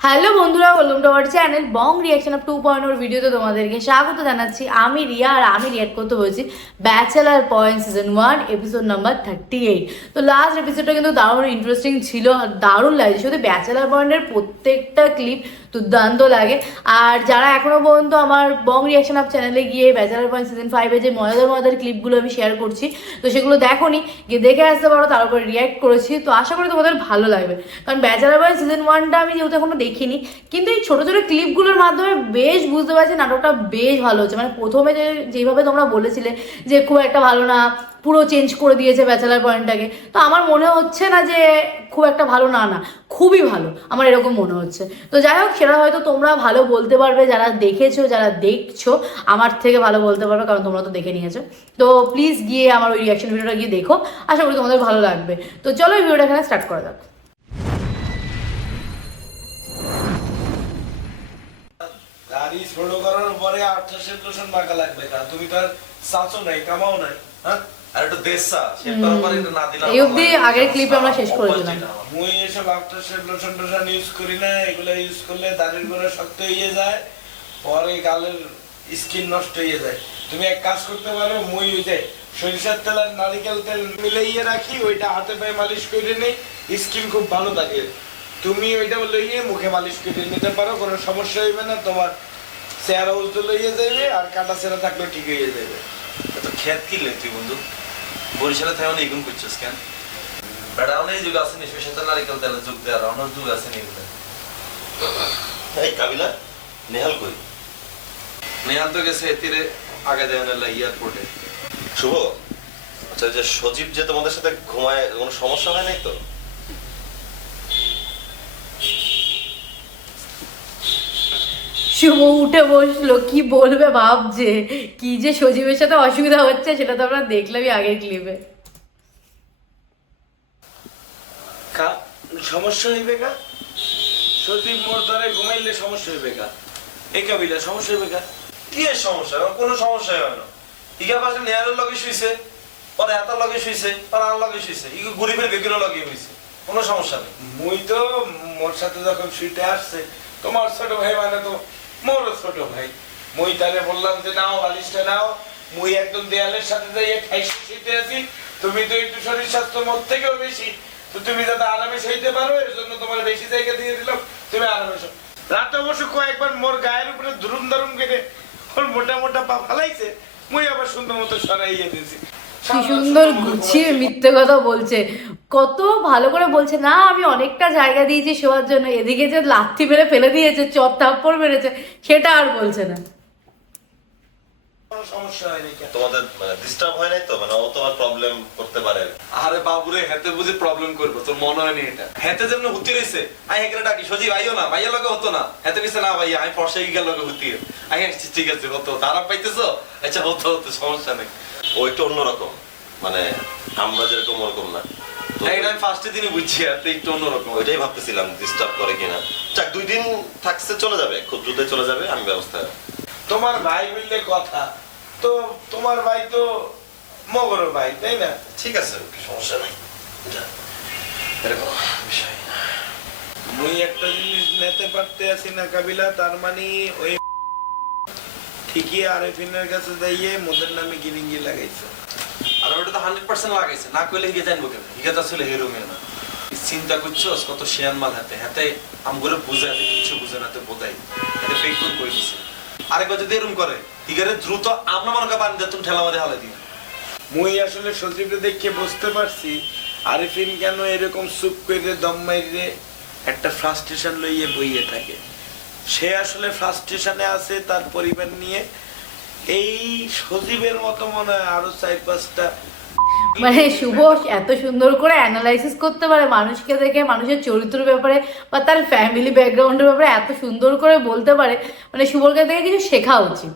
Hello বন্ধুরা, welcome to our channel Bong reaction of 2.0 ভিডিওতে তোমাদেরকে স্বাগত জানাচ্ছি। আমি রিয়া আর আমি রিয়াক্ট করতে হয়েছি bachelor point season 1 episode number 38। তো লাস্ট এপিসোডটা কিন্তু দারুণ ইন্টারেস্টিং ছিল আর দারুণ লাগছে। শুধু ব্যাচেলার পয়েন্টের প্রত্যেকটা ক্লিপ দুর্দান্ত লাগে। আর যারা এখনো পর্যন্ত আমার বং রিয়াকশন অফ চ্যানেলে গিয়ে ব্যাচেলার পয়েন্ট সিজন 5-এ যে মজাদার মজাদার ক্লিপগুলো আমি শেয়ার করছি, তো সেগুলো দেখোনি, গিয়ে দেখে আসতে পারো। তার উপরে রিয়াক্ট করেছি, তো আশা করি তোমাদের ভালো লাগবে। কারণ ব্যাচেলার পয়েন্ট সিজন 1টা আমি যেহেতু এখনো দেখিনি, কিন্তু এই ছোটো ছোটো ক্লিপগুলোর মাধ্যমে বেশ বুঝতে পারছি নাটকটা বেশ ভালো হচ্ছে। মানে প্রথমে যেভাবে তোমরা বলেছিলে যে খুব একটা ভালো না, পুরো চেঞ্জ করে দিয়েছে ব্যাচেলার পয়েন্টটাকে, তো আমার মনে হচ্ছে না যে খুব একটা ভালো, না না খুবই ভালো, আমার এরকম মনে হচ্ছে। তো যাই হোক, সেটা হয়তো তোমরা ভালো বলতে পারবে, যারা দেখেছো যারা দেখছো আমার থেকে ভালো বলতে পারবে, কারণ তোমরা তো দেখে নিয়েছো। তো প্লিজ গিয়ে আমার ওই রিয়াকশন ভিডিওটা গিয়ে দেখো, আশা করি তোমাদের ভালো লাগবে। তো চলো এই ভিডিওটা এখানে স্টার্ট করা যাক। গাড়ি ছোট করার পরে 28 টাকা লাগবে। তুমি তো আর চাচো নাই, কামাও নাই, হ্যাঁ? আর একটু দেশা সেটার পরে এটা না দিলাম। এই অবধি আগের ক্লিপে আমরা শেষ করেছিলাম। মুই এসব আফটারশেভ লোশন ইউজ করি না। এগুলো ইউজ করলে দাড়ির গোড়া শক্ত হয়ে যায়, পরে গালের স্কিন নষ্ট হয়ে যায়। তুমি এক কাজ করতে পারো, মুই ওই যে সরিষার তেল আর নারিকেল তেল মিলাইয়ে রাখি, ওইটা হাতে পায়ে মালিশ করে নেই, স্কিন খুব ভালো থাকে। তুমি ওইটা লইয়ে মুখে মালিশ করে নিতে পারো, কোনো সমস্যা হইবে না। তোমার চেহারা উল্টো লইয়ে যাইবে, আর কাটা চেহারা থাকলে ঠিক হয়ে যাবে। তো খেত কি লে তুই বন্ধু বরিশালে থাই অনেক এগুন করছিস কেন? বেড়া অনেক যুগ আছে নি, সরিষার তেল নারিকেল তেলের যুগ দেওয়ার অনেক যুগ আছে নি। এই কাবিলা নেহাল কই? নেহাল তো গেছে এতিরে আগে দেয় না এয়ারপোর্টে। শুভ, আচ্ছা যে সজীব যে তোমাদের সাথে ঘুমায়, কোনো সমস্যা হয় নাই তো? শুভ উঠে বসলো, কি বলবে ভাবছে, কি যে সজীবের সাথে অসুবিধা হচ্ছে সেটা তো আমরা দেখলামই আগের ক্লিপে। সমস্যা হইবে কা? সজীব মোর ধরে ঘুমাইলে সমস্যা হইবে কা? এই কাবিলা সমস্যা হইবে কা? কি এর সমস্যা? আমার কোনো সমস্যাই হয় না। ইগা পাশে নেহালের লগে শুইছে, পরে হাতার লগে শুইছে, পরে আর লগে শুইছে, ইগো গরিবের বেগুনের লগে হইছে, কোনো সমস্যা নেই। মুই তো মোর সাথে যখন শুইতে আসছে, তোমার ছোট ভাই মানে তো মোরও ছোট ভাই, মুই তারে বললাম যে নাও বালিশটা নাও। মুই একদম দেয়ালের সাথে যাইয়ে খাইছে শুইতে আছি। তুমি তো একটু শরীর স্বাস্থ্য মোর থেকেও বেশি, তো তুমি যাতে আরামে শুইতে পারো এর জন্য তোমার বেশি জায়গা দিয়ে দিলাম, তুমি আরামে শো। রাতে অবশ্য কয়েকবার মোর গায়ের উপরে ধুরুম ধরুম কেটে ওর মোটা মোটা পা ফালাইছে, মুই আবার সুন্দর মতো সরাইয়ে দিয়েছি। কি সুন্দর গুছিয়ে মিথ্যে কথা বলছে, কত ভালো করে বলছে না আমি অনেকটা জায়গা দিয়েছি শোয়ার জন্য, এদিকে যে লাথি মেরে ফেলে দিয়েছে, চট থাপ্পড় মেরেছে, সেটা আর বলছে না। কোনো সমস্যা হয়নি কেন? তোমাদের ডিস্টার্ব হয় নাই তো? মানে ও তোমার প্রবলেম করতে পারে? আরে বাবুরে, হেতে বুঝি প্রবলেম করবো? তোর মনে হয়নি এটা? হেতে যেমন হুতি রইছে, আই হেকে ডাকি সজীব আইও না, ভাইয়া লগে হতো না। হেতে কইছে না ভাইয়া আমি ফর্সা গিয়ে লগে হুতি। আই আসছি, ঠিক আছে হতো, আরাম পাইতেছো? আচ্ছা হতো হতো, সমস্যা নেই। ও একটু অন্যরকম, মানে আমরা যেরকম ওরকম না তো। এটা আমি ফার্স্টের দিনই বুঝছি, আর তো একটু অন্যরকম। ওইটাই ভাবতেছিলাম ডিস্টার্ব করে কিনা। যাক, 2 দিন থাকছে, চলে যাবে, খুব দ্রুত চলে যাবে, আমি ব্যবস্থা। তোমার ভাই বললে কথা, তো তোমার ভাই তো মগরও ভাই, তাই না? ঠিক আছে, সমস্যা নাই। যা, এরকম বিষয়। মুই একটা জিনিস নিতে পারতে আছি না কাবিলা, তার মানে ওই ঠিকই আরেফিনের কাছে যাইয়ে মোদের নামে গিরিঙ্গি লাগাইছে। আর ওটা তো 100% লাগাইছে, না কইলে হিগে জানবো কেন? হিগে তো আসলে হেরো মেয়ে না। চিন্তা করছোস কত শেয়ান মাল হাতে হাতে আমগুলো বুঝে, হাতে কিছু বুঝে না, তো বোধাই হাতে ফেক করে দিছে। আরেকবার যদি এরকম করে হিগারে দ্রুত আমরা মনে করি পানি দিয়ে তুমি ঠেলা মাঝে হালাই দিই। মুই আসলে সজীবকে দেখে বুঝতে পারছি আরিফিন কেন এরকম চুপ করে দম মাইরে একটা ফ্রাস্ট্রেশন লইয়ে বইয়ে থাকে। সে আসলে ফ্রাস্ট্রেশনে আছে তার পরিবার নিয়ে। এই সজীবের মতো মনে হয় আরো 4-5টা। মানে শুভ এত সুন্দর করে অ্যানালাইসিস করতে পারে মানুষকে দেখে, মানুষের চরিত্রের ব্যাপারে বা তার ফ্যামিলি ব্যাকগ্রাউন্ডের ব্যাপারে এত সুন্দর করে বলতে পারে। মানে শুভর কাছ থেকে কিছু শেখা উচিত।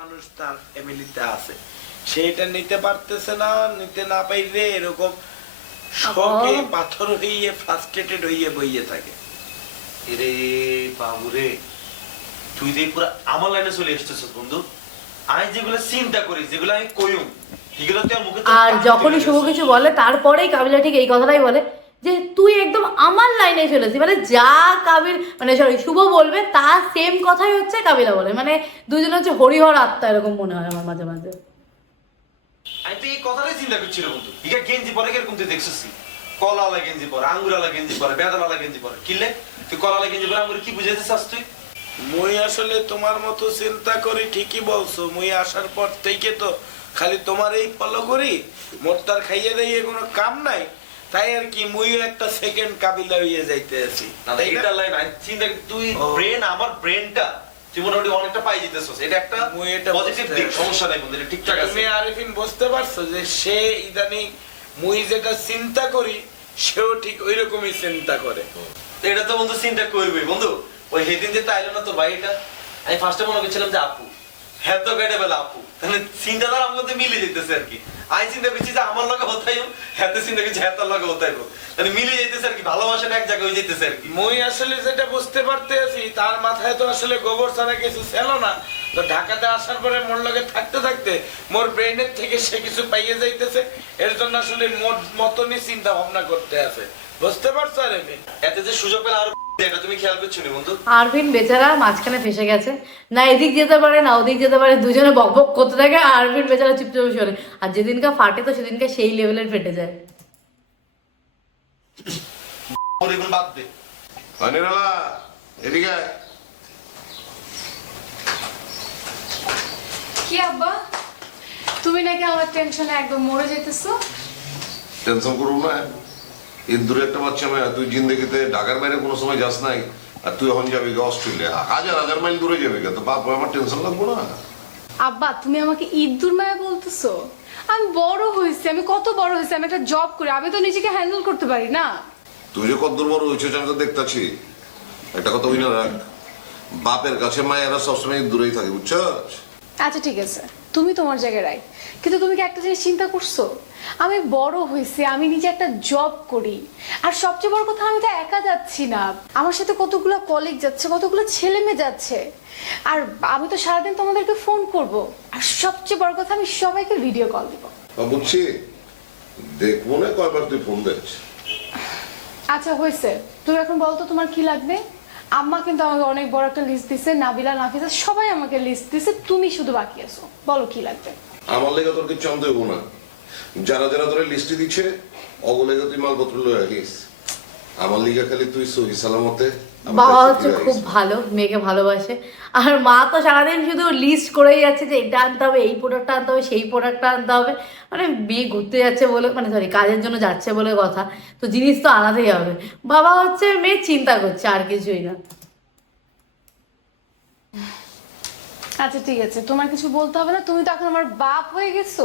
মানুষ তার ফ্যামিলিতে আছে, সেটা নিতে পারতেছে না, নিতে না পাইলে এরকম শোকে পাথর হইয়ে ফ্রাস্ট্রেটেড হইয়ে বইয়ে থাকে। এরে বাবুরে, তুই দেখ পুরো আমার লাইনে চলে এসেছিস বন্ধু। আমি যেগুলো চিন্তা করি, যেগুলো আমি কইম, সেগুলো তো মুখে। আর যখনই শুভ কিছু বলে তারপরেই কাবিলা ঠিক এই কথাটাই বলে, যে তুই একদম আমার লাইনে চলেছি, মানে যা কাবিল মানে সরি শুভ বলবে তার সেম কথাই হচ্ছে কাবিলা বলে, মানে দুজন হচ্ছে হরিহর আত্মা এরকম মনে হয় আমার মাঝে মাঝে। আমি তো এই কথাটাই চিন্তা করছি রে বন্ধু, ইকা গেঞ্জি পরে কিরকম তুই দেখছিস, কলালা গেঞ্জি পরে, আঙ্গুরালা গেঞ্জি পরে, বেদালা গেঞ্জি পরে, কিলে তুই কলালা গেঞ্জি পরে আঙ্গুর কি বুঝাইতে চাস তুই? মুই আসলে তোমার মতো চিন্তা করি, ঠিকই বলছো। মুই আসার পর থেকে তো খালি তোমার এই ফলো করি, মোর তার খাইয়ে দিয়ে কোনো কাম নাই, তাই আর কি মুইও একটা সেকেন্ড কাবিলা হইয়ে যাইতে আছি। না না, এটা লাইন আমি চিন্তা তুই ব্রেন, আমার ব্রেনটা তুই মোটামুটি অনেকটা পাই যেতেছস, এটা একটা মুই এটা পজিটিভ দিক, সমস্যা নাই বন্ধু, এটা ঠিকঠাক আছে। তুমি আরিফিন বুঝতে পারছো যে সে ইদানিং মুই যেটা চিন্তা করি সেও ঠিক ওই রকমই চিন্তা করে। তো এটা তো বন্ধু চিন্তা করবে বন্ধু, ওই সেদিন যে তাইলো না তো ভাই, এটা আমি ফার্স্টে মনে করছিলাম যে আপু, হ্যাঁ তো কেটে বেলা আপু, তাহলে চিন্তাধারা আমার মধ্যে মিলে যেতেছে আর কি। আমি চিন্তা করছি যে আমার লগে হতাই, হ্যাঁ তো চিন্তা করছি হ্যাঁ তোর লগে হতাই, তাহলে মিলে যেতেছে আর কি, ভালোবাসাটা এক জায়গায় হয়ে যেতেছে আর কি। মুই আসলে যেটা বুঝতে পারতে আছি, তার মাথায় তো আসলে গোবর ছাড়া কিছু ছিল না, তো ঢাকাতে আসার পরে মোর লগে থাকতে থাকতে মোর ব্রেনের থেকে সে কিছু পাইয়ে যাইতেছে, এর জন্য আসলে মোর মতনই চিন্তা ভাবনা করতে আছে, বুঝতে পারছো আরিফিন? এতে যে সুযোগ পেলে আরো এটা তুমি খেয়াল করছো নি বন্ধু? আরভিন বেচারা মাঝখানে ফেসে গেছে, না এদিক যেতে পারে না ওদিক যেতে পারে, দুজনে বকবক করতে থাকে, আরভিন বেচারা চুপচাপ সরে, আর যেদিনকে ফাটে তো সেদিনকে সেই লেভেলের ফেটে যায়। ওর এগুলো বাদ দে। অনিরালা এদিকে আয়। কি আব্বা, তুমি নাকি আমার টেনশনে একদম মরে যেতেছো? টেনশন করবো না, এর দূরে একটা বাচ্চা মেয়ে, তুই জিন্দগিতে ঢাকার বাইরে কোনো সময় যাস নাই, আর তুই এখন যাবি গে অস্ট্রেলিয়া, হাজার হাজার মাইল দূরে যাবি গে, তো বাপ আমার টেনশন লাগবো না? আব্বা তুমি আমাকে ইদ্দুর মায়া বলতেছো? আমি বড় হয়েছি, আমি কত বড় হয়েছি, আমি একটা জব করি, আমি তো নিজেকে হ্যান্ডেল করতে পারি না। তুই যে কত বড় হয়েছিস আমি তো দেখতেছি। একটা কথা বুঝে রাখ, বাপের কাছে মায়েরা সবসময় দূরেই থাকে, বুঝছস? আচ্ছা ঠিক আছে, তুমি তোমার জায়গায় রাই, কিন্তু তুমি কি একটা জিনিস চিন্তা করছো? আমি বড় হয়েছি, আমি নিজে একটা জব করি, আর সবচেয়ে বড় কথা আমি তো একা যাচ্ছি না, আমার সাথে কতগুলো কলিগ যাচ্ছে, কতগুলো ছেলে মেয়ে যাচ্ছে, আর আমি তো সারাদিন তোমাদেরকে ফোন করব, আর সবচেয়ে বড় কথা আমি সবাইকে ভিডিও কল দিব। বুঝছি, দেখবো না কয়বার তুই ফোন দিস। আচ্ছা হয়েছে, তুমি এখন বলো তো তোমার কি লাগবে? আম্মা কিন্তু আমাকে অনেক বড় একটা লিস্ট দিছে, নাবিলা নাফিসা সবাই আমাকে লিস্ট দিছে, তুমি শুধু বাকি আছো, বলো কি লাগবে? আমার লেগে তোর কিছু আনতে হবো না, যারা যারা তোর লিস্টে দিচ্ছে ওগুলোকে তুই মালপত্র লয়ে আসিস, আমার লিগা খালি তুই সহি সালামতে। বাবা হচ্ছে খুব ভালো, মেয়েকে ভালোবাসে, আর মা তো সারাদিন শুধু লিস্ট করেই যাচ্ছে যে এটা আনতে হবে, এই প্রোডাক্টটা আনতে হবে, সেই প্রোডাক্টটা আনতে হবে, মানে মেয়ে ঘুরতে যাচ্ছে বলে, মানে সরি কাজের জন্য যাচ্ছে বলে কথা, তো জিনিস তো আনাতেই হবে। বাবা হচ্ছে মেয়ে চিন্তা করছে, আর কিছুই না। আচ্ছা ঠিক আছে, তোমার কিছু বলতে হবে না, তুমি তো এখন আমার বাপ হয়ে গেছো,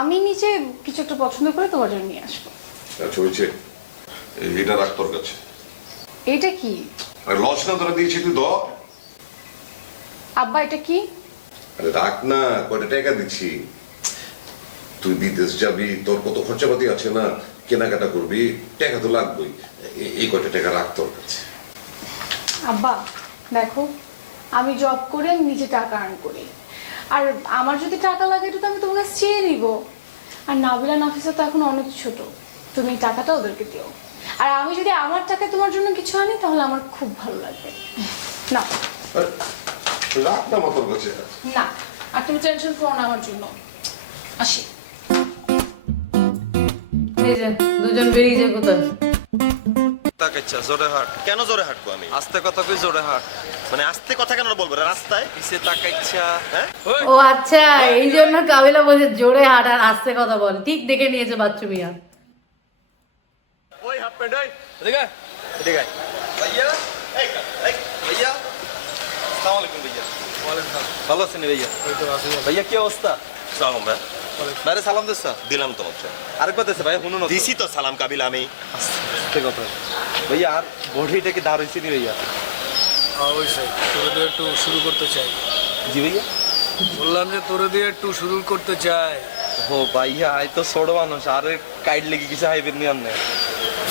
আমি নিজে কিছু একটা পছন্দ করে তোমার জন্য নিয়ে আসবো। আচ্ছা হয়েছে, এটা রাখ তোর কাছে। এটা কি আর লস না তোরা দিয়েছি তুই ধর। আব্বা, এটা কি? আরে রাখ না, কয়টা টাকা দিচ্ছি, তুই বিদেশ যাবি, তোর কত খরচাপাতি আছে না, কেনাকাটা করবি, টাকা তো লাগবেই, এই কয়টা টাকা রাখ তোর কাছে। আব্বা দেখো, আমি জব করে আমি নিজে টাকা আর্ন করি, আর আমার যদি টাকা লাগে এটা তো আমি তোমার কাছে চেয়ে নিব, আর নাবিলা নাফিসা তো এখন অনেক ছোট, তুমি এই টাকাটা ওদেরকে দিও, আর আমি যদি আমার টাকায় তোমার জন্য কিছু আনি তাহলে আমার খুব ভালো লাগবে। না রাখ না মা তোর কাছে। না, আর তুমি টেনশন করো না আমার জন্য, আসি। এই যে দুজন বেরিয়ে যায় কোথায়? তাকাচ্ছা জোরে হাট। কেন জোরে হাঁটবো আমি? আস্তে কথা কই জোরে হাট। মানে আস্তে কথা কেন বলবো রাস্তায়? পিছে তাকাচ্ছা। হ্যাঁ ও আচ্ছা, এই জন্য কাবিলা বলছে জোরে হাঁট আর আস্তে কথা বল, ঠিক দেখে নিয়েছে বাচ্চু মিয়া। ওই হাফ প্যান্ট ওই এদিকে এদিকে ভাইয়া এই ভাইয়া আসসালামু আলাইকুম ভাইয়া। ওয়ালাইকুম আসসালাম। ভালো আছেন ভাইয়া? এই তো আছি ভাইয়া। কি অবস্থা? সালাম ভাই। বাইরে সালাম দিছা? দিলাম তো মাত্র। আরেকবার দিছে ভাই, শুনুন না তো। দিছি তো সালাম কাবিল আমি। আস্তে কথা ভাইয়া, আর বডিটা কি দাঁড় হইছে নি ভাইয়া? অবশ্যই তোরে দিয়ে একটু শুরু করতে চাই। জি ভাইয়া বললাম যে তোরে দিয়ে একটু শুরু করতে চাই। ও ভাইয়া আই তো ছোট মানুষ, আর কাইট লেগে কিছু হাইবেন নি আপনি?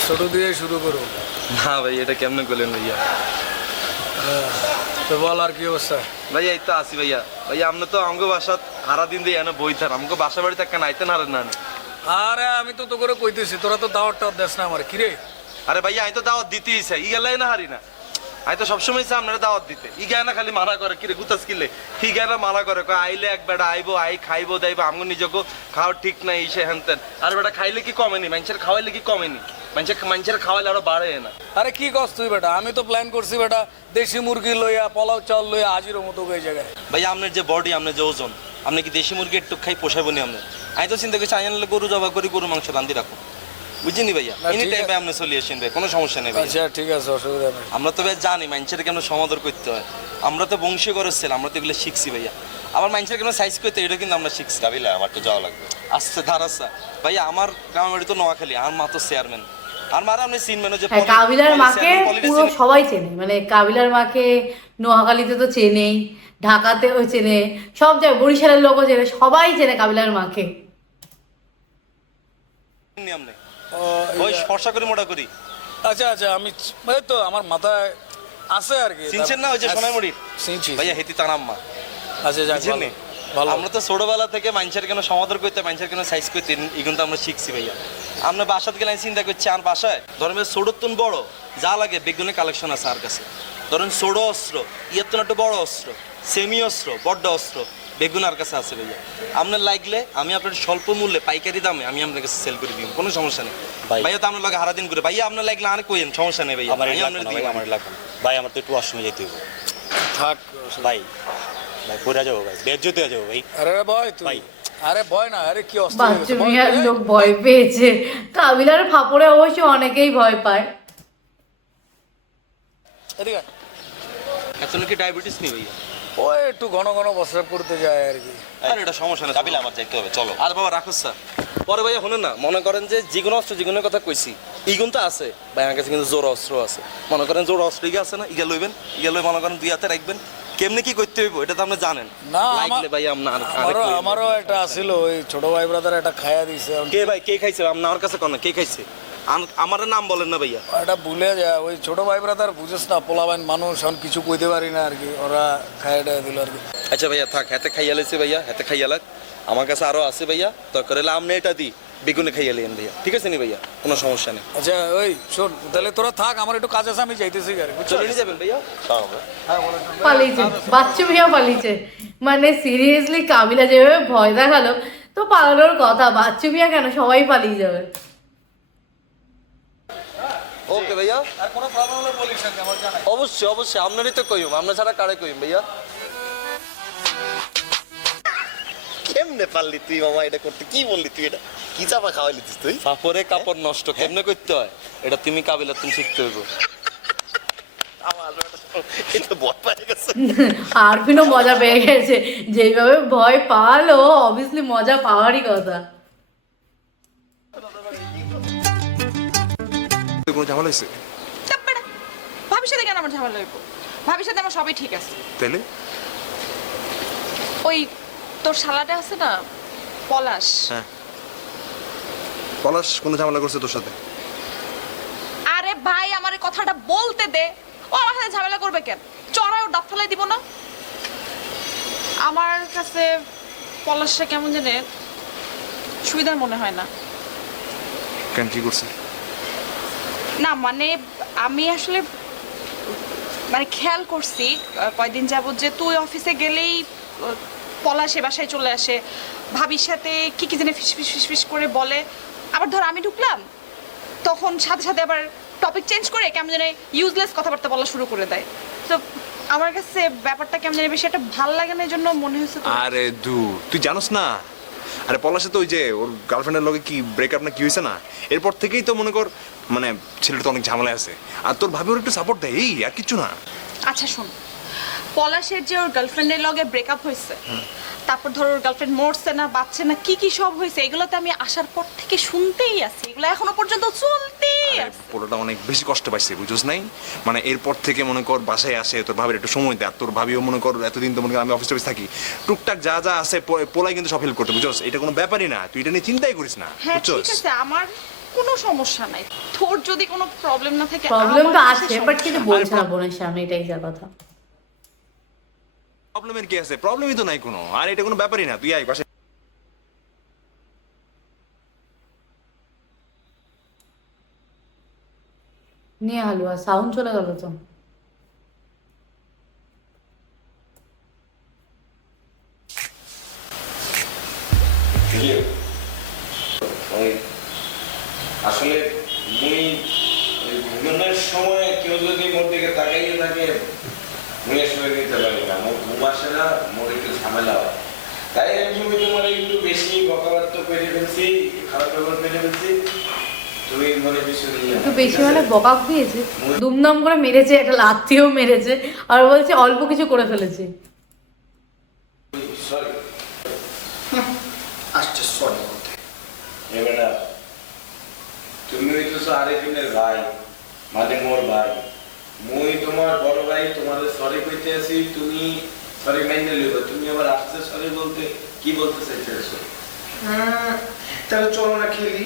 ছোট দিয়ে শুরু করো। না ভাই, এটা কেমনে করলেন ভাইয়া? তো বল আর কি অবস্থা? ভাইয়া এই তো আছি ভাইয়া। ভাইয়া আপনি তো আমাকে বাসা হারা দিন দিয়ে এনে বই থান, আমাকে বাসা বাড়িতে একটা নাইতে নারেন না। আরে আমি তো করে কইতেছি তোরা তো দাওয়াতটা দেস না আমার কিরে আরে ভাইয়া আমি তো দাওয়াত দিতেই চাই ই গেলাই না হারি না আমি তো সবসময় চাই আপনারা দাওয়াত দিতে ই গায় না খালি মানা করে কিরে গুতাস কিলে হি গায় না মানা করে কয় আইলে এক বেটা আইবো আই খাইবো দাইবো আমগো নিজকে খাওয়া ঠিক নাই ইসে হ্যানতেন আর বেটা খাইলে কি কমেনি মানুষের খাওয়াইলে কি কমেনি মানুষের খাওয়াইলে আরো বাড়ে না আরে কি কস তুই বেটা আমি তো প্ল্যান করছি বেটা দেশি মুরগি লইয়া পোলাও চাল লইয়া হাজির মতো ওই জায়গায় ভাইয়া আপনার যে বডি আপনার যে ওজন আপনি কি দেশি মুরগি একটু খাই পোষাবো নি আপনার আমি তো চিন্তা করছি আইনলে গরু জবা করি গরু মাংস রান্ধি রাখো বুঝিনি ভাইয়া না, এনি ঠিক টাইমে আপনি চলে আসেন ভাই কোনো সমস্যা নেই ভাই আচ্ছা ঠিক আছে অসুবিধা নেই আমরা তো ভাই জানি মানুষের কেন সমাদর করতে হয় আমরা তো বংশীয় করে ছিলাম আমরা তো এগুলো শিখছি ভাইয়া আবার মানুষের কেন সাইজ করতে এটা কিন্তু আমরা শিখছি কাবিলা আমার তো যাওয়া লাগবে আচ্ছা ধারাসা ভাইয়া আমার গ্রামের বাড়ি তো নোয়াখালী আর মা তো চেয়ারম্যান আর মারা আপনি চিনবেন যে হ্যাঁ, কাবিলার মাকে পুরো সবাই চেনে, মানে কাবিলার মাকে নোয়াখালীতে তো চেনেই, ঢাকাতেও চেনে, সব জায়গায় বরিশালের লোকও চেনে, সবাই চেনে কাবিলার মাকে। আপনি ওই ফর্সা করে মোটা করি আচ্ছা আচ্ছা আমি এই তো আমার মাথায় আছে আর কি চিনছেন না ওই যে সোনাইমুড়ির চিনছি ভাইয়া হেতি তার আম্মা আচ্ছা যাক বুঝছেন ভালো নি? ভালো আমরা তো ছোটবেলা থেকে মানুষের কেন সমাদর করতে মানুষের কেন সাইজ করতে এগুলো তো আমরা শিখছি ভাইয়া আমরা বাসাতে গেলে আমি চিন্তা করছি আর বাসায় ধরেন ছোটোর তুন বড় যা লাগে বেগুনের কালেকশন আছে আর কাছে ধরেন ছোট অস্ত্র ইয়ের তো একটু বড় অস্ত্র সেমি অস্ত্র বড্ড অস্ত্র বেগুন আর কাছে আছে ভাইয়া আপনার লাগলে আমি আপনার স্বল্প মূল্যে পাইকারি দামে আমি আপনার কাছে সেল করে দিব কোনো সমস্যা নেই ভাইয়া তো আপনার লাগে হারাদিন করে ভাইয়া আপনার লাগলে আর কইেন সমস্যা নেই ভাইয়া আমি আপনার দিব। আমার লাগবে ভাই আমার তো একটু অসময় যেতে হবে থাক ভাই ভাই পড়ে যাবো ভাই বেজ্জত হয়ে যাবো ভাই আরে ভয় তুই ভাই। আরে ভয় না আরে কি অস্ত্র বাচ্চু মিয়ার লোক ভয় পেয়েছে, কাবিলার ফাপড়ে অবশ্য অনেকেই ভয় পায়। এদিকে আয়। এত নাকি ডায়াবেটিস নেই ভাইয়া ওই একটু ঘন ঘন প্রস্রাব করতে যায় আর কি আর এটা সমস্যা নেই কাবিলা আমার যাইতে হবে চলো আর বাবা রাখো স্যার পরে ভাইয়া শুনেন না মনে করেন যে যেগুলো অস্ত্র যেগুলোর কথা কইছি ইগুন তো আছে ভাই আমার কাছে কিন্তু জোর অস্ত্র আছে মনে করেন জোর অস্ত্র ইগা আছে না ইগা লইবেন ইগা লই মনে করেন দুই হাতে রাখবেন কেমনে কি করতে হইব এটা তো আপনি জানেন না লাগলে ভাই আপনার আমারও একটা আছিল ওই ছোট ভাই ব্রাদার একটা খায়া দিছে কে ভাই কে খাইছে আপনি আমার কাছে কোন কে খাইছে আমার নাম বলেন না ভাইয়া এটা ভুলে যায় ওই ছোট ভাই ব্রাদার বুঝেছ না পোলাবাইন মানুষ এখন কিছু কইতে পারি না আর কি ওরা খাইয়া টাইয়া দিল আর কি আচ্ছা ভাইয়া থাক হাতে খাইয়া লাইছে ভাইয়া হাতে খাইয়া লাগ আমার কাছে আরো আছে ভাইয়া দরকার হলে আপনি এটা দি বেগুনে খাইয়া লেন ভাইয়া ঠিক আছে নি ভাইয়া কোনো সমস্যা নেই আচ্ছা ওই শোন তাহলে তোরা থাক আমার একটু কাজ আছে আমি যাইতেছি আর কি চলে নিয়ে যাবেন ভাইয়া পালিয়েছে, বাচ্চু মিয়া পালিয়েছে, মানে সিরিয়াসলি কাবিলা যেভাবে ভয় দেখালো তো পালানোর কথা, বাচ্চু মিয়া কেন, সবাই পালিয়ে যাবে। ওকে ভাইয়া আর কোনো প্রবলেম হলে বলিস না আমার জানা অবশ্যই অবশ্যই আপনারই তো কইম আপনার ছাড়া কারে কইম ভাইয়া কেমনে পারলি তুই মামা এটা করতে কি বললি তুই এটা কি চাপা খাওয়াইলি তুই কাপড়ে কাপড় নষ্ট কেমনে করতে হয় এটা তুমি কাবিলা তুমি শিখতে হইব আমার এটা বট পায়ে গেছে আরফিনও মজা পেয়ে গেছে, যেইভাবে ভয় পালো অবভিয়াসলি মজা পাওয়ারই কথা। কোনো ঝামেলা হয়েছে ভাবির সাথে কেন আমার ঝামেলা হইব? ভাবির সাথে আমার সবই ঠিক আছে। তাহলে ওই তোর শালাটা আছে না পলাশ, হ্যাঁ পলাশ কোনো ঝামেলা করছে তোর সাথে আরে ভাই আমার এই কথাটা বলতে দে, ও আমার সাথে ঝামেলা করবে কেন? চড়াই ওর দাঁত ফেলাই দিব না? আমার কাছে পলাশটা কেমন জানে সুবিধার মনে হয় না। কেন কি করছে না মানে আমি আসলে মানে খেয়াল করছি কয়দিন যাবত যে তুই অফিসে গেলেই পলাশ এ বাসায় চলে আসে, ভাবির সাথে কি কি জানে ফিস ফিস ফিস ফিস করে বলে, আবার ধর আমি ঢুকলাম তখন সাথে সাথে আবার টপিক চেঞ্জ করে কেমন জানে ইউজলেস কথাবার্তা বলা শুরু করে দেয়। তো আমার কাছে ব্যাপারটা কেমন জানে বেশি একটা ভাল লাগে না, এই জন্য মনে হয়েছে তো। আরে তুই জানোস না আরে পলাশে তো ওই যে ওর গার্লফ্রেন্ডের লগে কি ব্রেকআপ না কি হয়েছে না, এরপর থেকেই তো মনে কর মানে ছেলেটা তো অনেক ঝামেলা আছে, আর তোর ভাবি ওর একটু সাপোর্ট দেয় এই আর কিছু না। আচ্ছা শোন, পলাশের যে ওর গার্লফ্রেন্ডের লগে ব্রেকআপ হয়েছে, তারপর ধর ওর গার্লফ্রেন্ড মরছে না বাচ্চে না কি কি সব হয়েছে, এগুলো তো আমি আসার পর থেকে শুনতেই আছি, এগুলো এখনো পর্যন্ত চলতেই আছে। পোলাটা অনেক বেশি কষ্ট পাইছে বুঝছ নাই, মানে এরপর থেকে মনে কর বাসায় আসে তোর ভাবির একটু সময় দেয়, আর তোর ভাবিও মনে কর এতদিন তো মনে কর আমি অফিস টফিস থাকি টুকটাক যা যা আছে পোলাই কিন্তু সব হেল্প করতে বুঝছ, এটা কোনো ব্যাপারই না, তুই এটা নিয়ে চিন্তাই করিস না হ্যাঁ ঠিক বুঝছস। আছে, আমার কোনো সমস্যা নাই, তোর যদি কোনো প্রবলেম না থাকে। প্রবলেম তো আমার আছে কিসের বাট সমস্যা? কিন্তু বলছে না বোনের সামনে, এটাই যা কথা। প্রবলেমের কি আছে, প্রবলেমই তো নাই কোনো, আর এটা কোনো ব্যাপারই না, তুই আয় বাসায় নিয়ে হালুয়া সাউন্ড চলে গেল তো। আসলে মুই ঘুমানোর সময় কেউ যদি মোর দিকে তাকাইয়ে থাকে মুই আসলে নিতে পারি না, মোর ঘুম আসে না, মোর একটু ঝামেলা হয়। তাই আমি তোমার একটু বেশি বকাবার্ত করে ফেলছি, খারাপ ব্যবহার করে ফেলছি, তুমি মনে কিছু নিয়ে একটু বেশি মানে বকা দিয়েছে, দুমদাম করে মেরেছে, একটা লাথিও মেরেছে, আর বলছে অল্প কিছু করে ফেলেছে। সরি আসছে সরি বলতে। এবারে তুমি হইতেছো আরেকজনের ভাই, মানে মোর ভাই, মুই তোমার বড় ভাই, তোমার সরি কইতে আছি, তুমি সরি মাইনে লইবা, তুমি আবার আসছে সরি বলতে, কি বলতে চাইতেছো? তাহলে চলো না খেলি।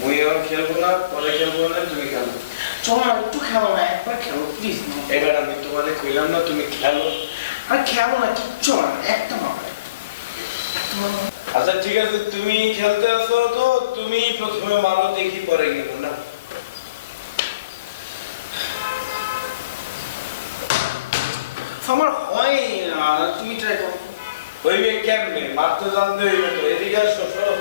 মুই এখন খেলবো না, পরে খেলবো না, তুমি খেলো। চলো না একটু খেলো না, একবার খেলো প্লিজ। এবার আমি তোমারে কইলাম না তুমি খেলো। আর খেলো না, কিচ্ছু না, একটা মামা। আচ্ছা ঠিক আছে, তুমি খেলতে আসো তো তুমি প্রথমে মারো, দেখি পরে গেল না। আমার হয় না, তুমি ট্রাই করো। হইবে কেমনে? মারতে জানতে হইবে তো। এদিকে আসো, সরো।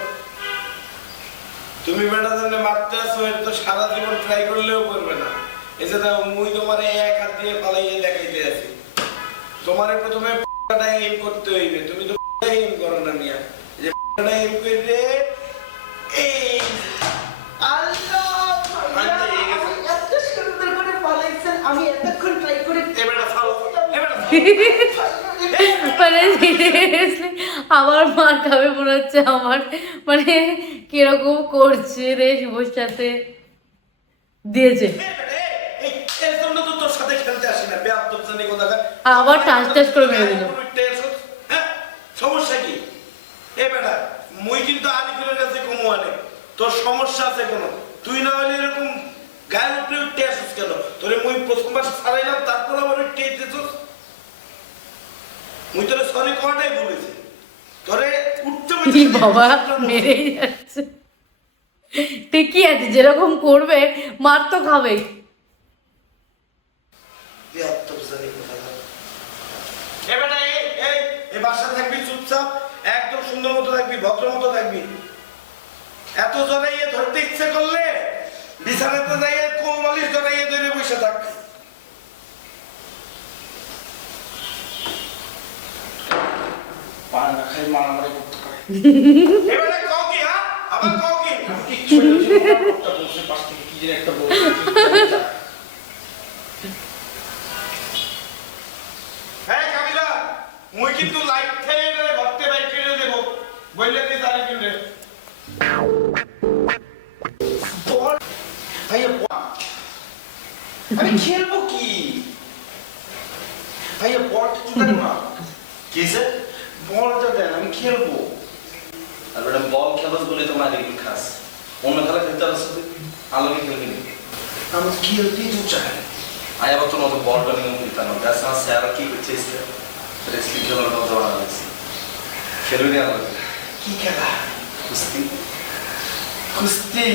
তুমি বেটা জানলে মারতে আসো, এটা তো সারা জীবন ট্রাই করলেও করবে না। এই যে দাও, মুই তোমারে এক হাত দিয়ে পালাইয়ে দেখাইতে আছি। তোমারে প্রথমে এম করতে হইবে, তুমি তো এম করো না মিয়া। এই যে এম করে এই আমি এতক্ষণ ট্রাই করে এবারে ফালো, এবারে মানে seriously আমার মার খাবে মনে হচ্ছে আমার, মানে কিরকম করছে রে শুভর সাথে দিয়েছে। তোর সাথে খেলতে আসি না, বেয়াদব জানি কোথাকার। আবার টাচ টাচ করে মেরে দিল। হ্যাঁ, সমস্যা কি? এ বেটা, মুই কিন্তু আলিফের কাছে কমু আনে, তোর সমস্যা আছে কোনো? তুই না হলে এরকম গায়ের উপরে উঠতে আসিস কেন? তোরে মুই প্রথমবার ছাড়াইলাম, তারপর আবার উঠতে এসেছিস। মুই তোরে সরি কটাই বলেছি, তোরে উঠতে বাবা মেরেই যাচ্ছে। ঠিকই আছে, যেরকম করবে মার তো খাবে। বাসা থাকবি চুপচাপ, একদম সুন্দর মতো থাকবি, ভদ্র মতো থাকবি। এত জড়াইয়ে ধরতে ইচ্ছে করলে বিছানাতে যাইয়ে কোল মালিশ জড়াইয়ে ধরে বসে থাক। পার না খাই মারামারি করতে পারে। এবারে কও কি? হ্যাঁ, আবার কও কি? কিচ্ছু বলছে পাশ থেকে কি যেন একটা বলছে। হ্যাঁ কাবিলা, মুই কিন্তু লাইট থেকে ভক্তে বাইক কিনে দেবো, বললে তুই তারি কিনে। ভাইয়া আমি খেলবো কি? ভাইয়া বলটা চুকান না। কিসে? বলটা দেন, আমি খেলবো। আর বেটা বল খেলোস বলে তো মারি খাস। অন্য খেলা খেলতে আসছ তুই? আলোকে খেলবি না। আমি খেলতেই তো চাই। আই আবার তোর মতো বলটা নিয়ে খেলতে না। ব্যাস আমার স্যার কি করছিস? রেসলিং খেলার মতো জমা লাগছে। খেলবি না আমাকে? কি খেলা? কুস্তি। কুস্তি।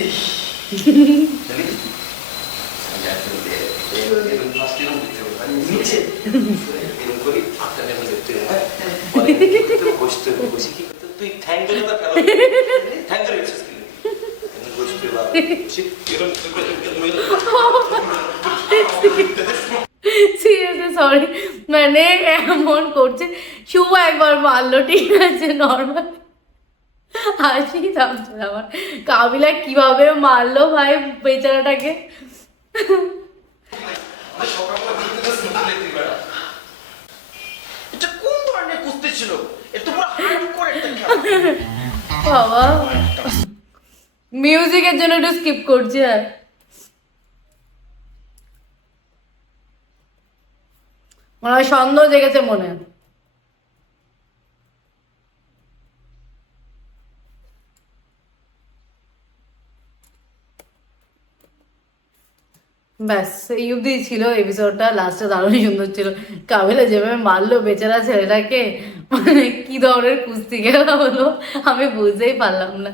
খেলি? নিচে এরকম করি হাতটা নেমে যেতে হয়। বসতে বসে কি করতে তুই থ্যাঙ্ক করে বা খেলো থ্যাঙ্ক করে এক্সারসাইজ করলি বসতে বা সিরিয়াসলি সরি, মানে এমন করছে। শুভ একবার মারলো, ঠিক আছে, নর্মাল হাসি থামছে না আমার। কাবিলা কিভাবে মারলো ভাই বেচারাটাকে। এটা কোন ধরনের কুস্তি ছিল? এটা পুরো হার্ডকোর একটা খেলা। বাবা মিউজিকের জন্য একটু স্কিপ করছি। আর মনে হয় সন্দেহ জেগেছে মনে। ব্যাস এই অব্দি ছিল এপিসোডটা। লাস্টে দারুণই সুন্দর ছিল। কাবিলা যেভাবে মারলো বেচারা ছেলেটাকে, মানে কি ধরনের কুস্তি খেলা হলো আমি বুঝতেই পারলাম না।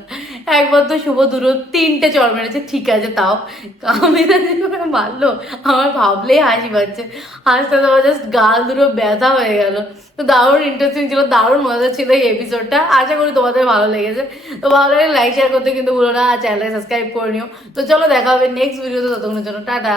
একবার তো শুভ দুটো 3টে চড় মেরেছে, ঠিক আছে, তাও কামিনা যেভাবে মারলো আমার ভাবলেই হাসি পাচ্ছে। হাসতে তো জাস্ট গাল দুটো ব্যথা হয়ে গেল। তো দারুণ ইন্টারেস্টিং ছিল, দারুণ মজা ছিল এই এপিসোডটা। আশা করি তোমাদের ভালো লেগেছে। তো ভালো লাগলে লাইক শেয়ার করতে কিন্তু ভুলো না, আর চ্যানেলটাকে সাবস্ক্রাইব করে নিও। তো চলো দেখা হবে নেক্সট ভিডিওতে, ততক্ষণের জন্য টাটা।